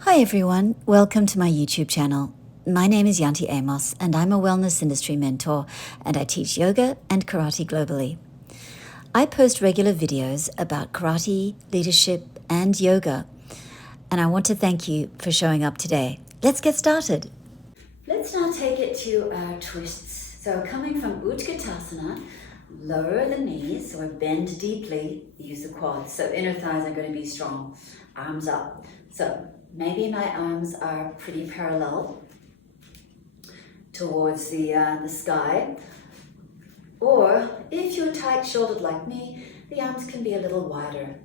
Hi everyone, welcome to my YouTube channel. My name is Yanti Amos and I'm a wellness industry mentor and I teach yoga and karate globally. I post regular videos about karate, leadership and yoga, and I want to thank you for showing up today. Let's get started. Let's now take it to our twists. So coming from Utkatasana, lower the knees or bend deeply, use the quads. So inner thighs are going to be strong, arms up. So maybe my arms are pretty parallel towards the sky. Or if you're tight-shouldered like me, the arms can be a little wider.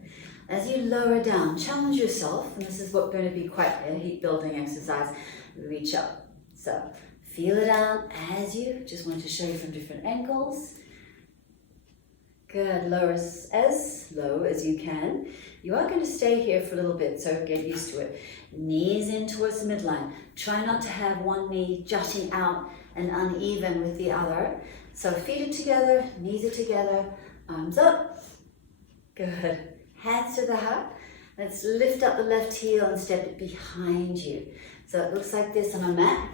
As you lower down, challenge yourself, and this is what's going to be quite a heat-building exercise. Reach up. So feel it out as you, just want to show you from different angles. Good, lower as low as you can. You are going to stay here for a little bit, so get used to it. Knees in towards the midline. Try not to have one knee jutting out and uneven with the other. So feet are together, knees are together, arms up. Good. Hands to the heart. Let's lift up the left heel and step it behind you. So it looks like this on a mat.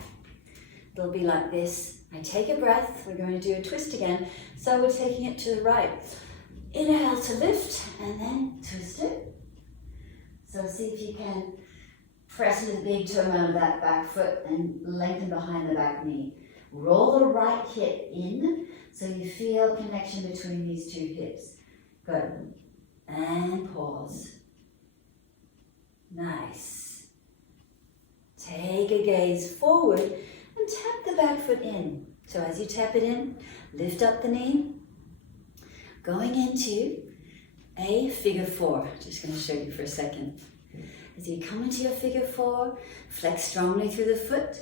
It'll be like this. I take a breath. We're going to do a twist again. So we're taking it to the right. Inhale to lift and then twist it. So see if you can press into the big toe around that back foot and lengthen behind the back knee. Roll the right hip in so you feel connection between these two hips. Good. And pause. Nice. Take a gaze forward and tap the back foot in. So as you tap it in, lift up the knee. Going into a figure four. Just going to show you for a second. As you come into your figure four, flex strongly through the foot.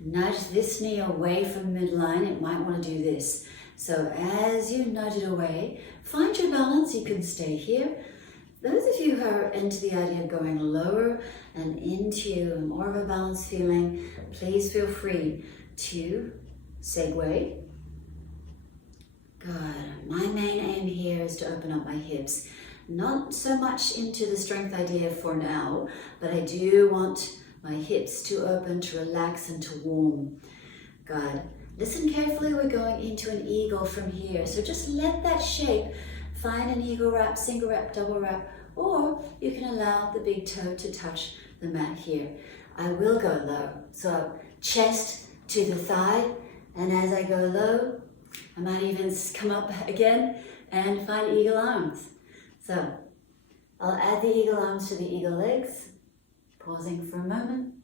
Nudge this knee away from midline. It might want to do this. So as you nudge it away, find your balance. You can stay here. Those of you who are into the idea of going lower and into more of a balanced feeling, please feel free to segue. Good. My main aim here is to open up my hips. Not so much into the strength idea for now, but I do want my hips to open, to relax and to warm. Good. Listen carefully, we're going into an eagle from here. So just let that shape find an eagle wrap, single wrap, double wrap, or you can allow the big toe to touch the mat here. I will go low. So chest to the thigh, and as I go low, I might even come up again and find eagle arms. So I'll add the eagle arms to the eagle legs, pausing for a moment.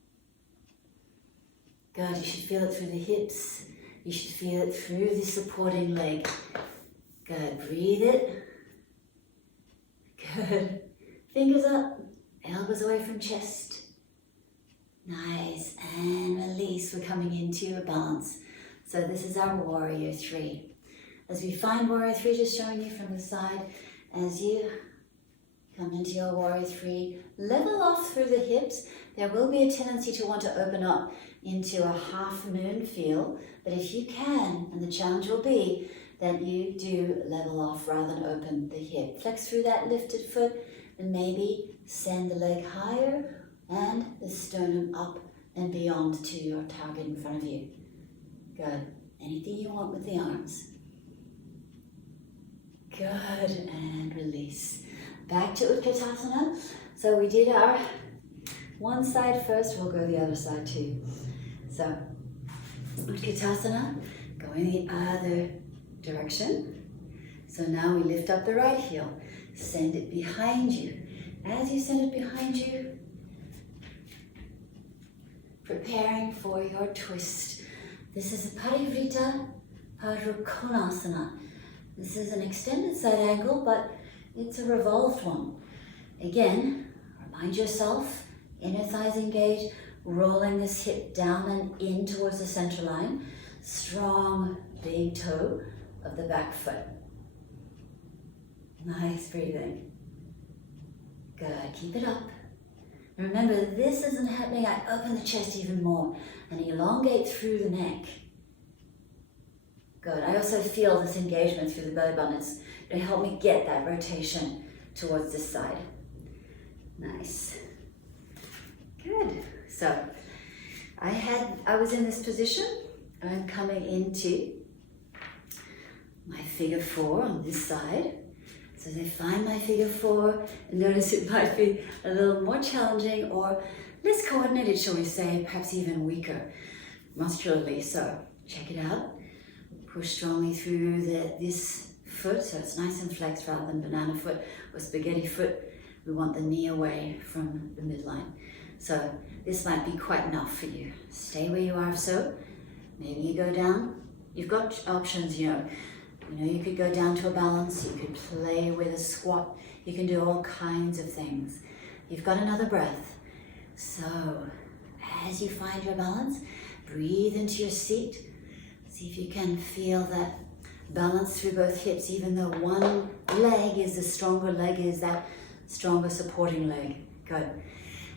Good, you should feel it through the hips. You should feel it through the supporting leg. Good, breathe it. Good. Fingers up, elbows away from chest. Nice, and release. We're coming into a balance. So this is our warrior three. As we find warrior three, just showing you from the side, as you come into your warrior three, level off through the hips. There will be a tendency to want to open up into a half moon feel, but if you can, and the challenge will be that you do level off rather than open the hip. Flex through that lifted foot and maybe send the leg higher and the sternum up and beyond to your target in front of you. Good. Anything you want with the arms. Good, and release. Back to Utkatasana. So we did our one side first, we'll go the other side too. So Utkatasana, going the other direction. So now we lift up the right heel, send it behind you. As you send it behind you, preparing for your twist. This is a Parivrita Padrukonasana. This is an extended side angle, but it's a revolved one. Again, remind yourself, inner thighs engaged, rolling this hip down and in towards the center line. Strong big toe of the back foot. Nice breathing. Good, keep it up. Remember, this isn't happening, I open the chest even more and elongate through the neck. Good, I also feel this engagement through the belly button. It's going to help me get that rotation towards this side. Nice. Good. So I was in this position. I'm coming into my figure 4 on this side. So as I find my figure 4, and notice it might be a little more challenging or less coordinated, shall we say, perhaps even weaker muscularly. So check it out. Push strongly through this foot, so it's nice and flexed rather than banana foot or spaghetti foot. We want the knee away from the midline. So this might be quite enough for you. Stay where you are. So maybe you go down. You've got options, you know, you could go down to a balance, you could play with a squat, you can do all kinds of things. You've got another breath. So as you find your balance, breathe into your seat. See if you can feel that balance through both hips, even though one leg is the stronger leg, is that stronger supporting leg. Good.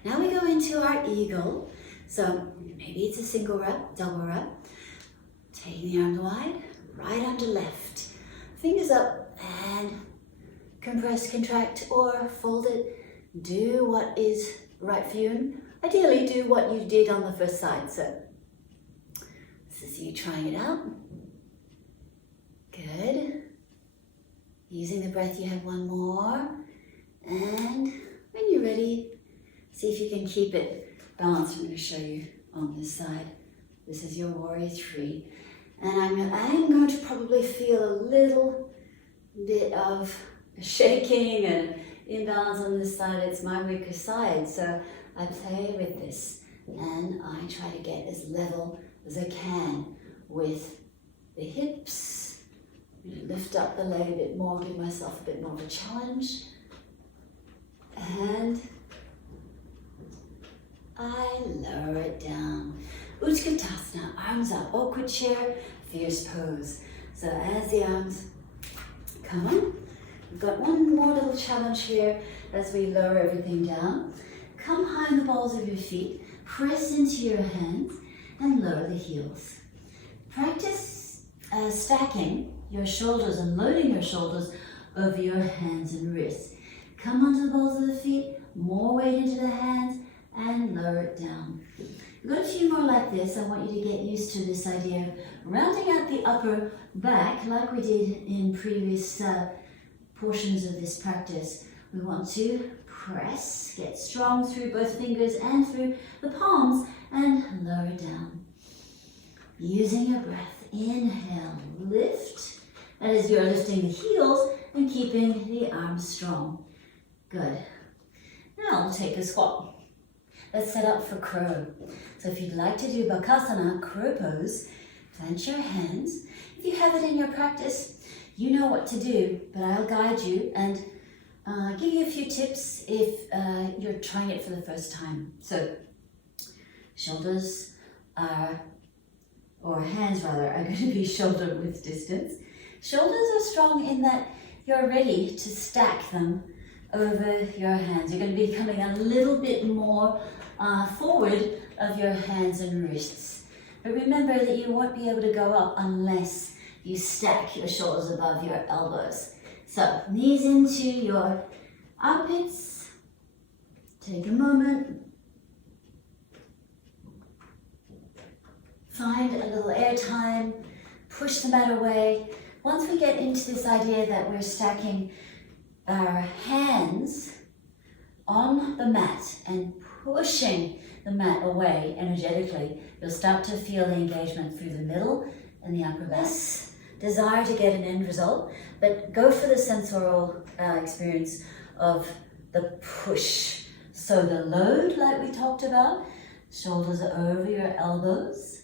Now we go into our eagle. So maybe it's a single rep, double rep. Taking the arms wide, right arm to left. Fingers up and compress, contract, or fold it. Do what is right for you. Ideally, do what you did on the first side. So this is you trying it out. Good. Using the breath, you have one more. And when you're ready, see if you can keep it balanced. I'm going to show you on this side. This is your warrior 3. And I'm going to probably feel a little bit of shaking and imbalance on this side. It's my weaker side, so I play with this and I try to get as level as I can with the hips. Lift up the leg a bit more, give myself a bit more of a challenge. And I lower it down. Utkatasana, arms up, awkward chair, fierce pose. So as the arms come on, we've got one more little challenge here as we lower everything down. Come high in the balls of your feet, press into your hands and lower the heels. Practice stacking your shoulders and loading your shoulders over your hands and wrists. Come onto the balls of the feet, more weight into the hands and lower it down. We've got a few more like this. I want you to get used to this idea of rounding out the upper back like we did in previous portions of this practice. We want to press, get strong through both fingers and through the palms and lower down. Using your breath, inhale, lift. That is, you're lifting the heels and keeping the arms strong. Good. Now we'll take a squat. Let's set up for crow. So if you'd like to do Bakasana, crow pose, clench your hands. If you have it in your practice, you know what to do, but I'll guide you and give you a few tips if you're trying it for the first time. So shoulders or hands rather, are going to be shoulder width distance. Shoulders are strong in that you're ready to stack them over your hands. You're going to be coming a little bit more forward of your hands and wrists. But remember that you won't be able to go up unless you stack your shoulders above your elbows. So knees into your armpits. Take a moment. Find a little air time. Push the mat away. Once we get into this idea that we're stacking our hands on the mat and pushing the mat away energetically, you'll start to feel the engagement through the middle and the upper back. Desire to get an end result, but go for the sensorial experience of the push. So the load, like we talked about, shoulders are over your elbows.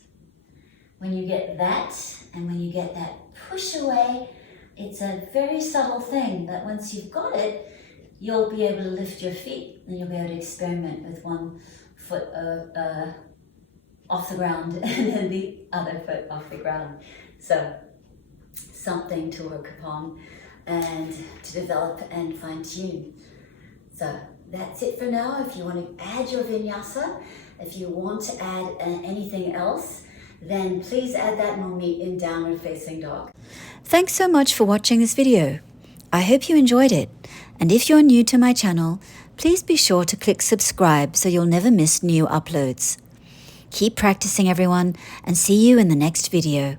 When you get that, and when you get that push away, it's a very subtle thing that once you've got it, you'll be able to lift your feet and you'll be able to experiment with one foot off the ground and then the other foot off the ground. So something to work upon and to develop and fine tune. So that's it for now. If you want to add your vinyasa, if you want to add anything else, then please add that and we'll meet in downward facing dog. Thanks so much for watching this video. I hope you enjoyed it, and if you're new to my channel, please be sure to click subscribe so you'll never miss new uploads. Keep practicing, everyone, and see you in the next video.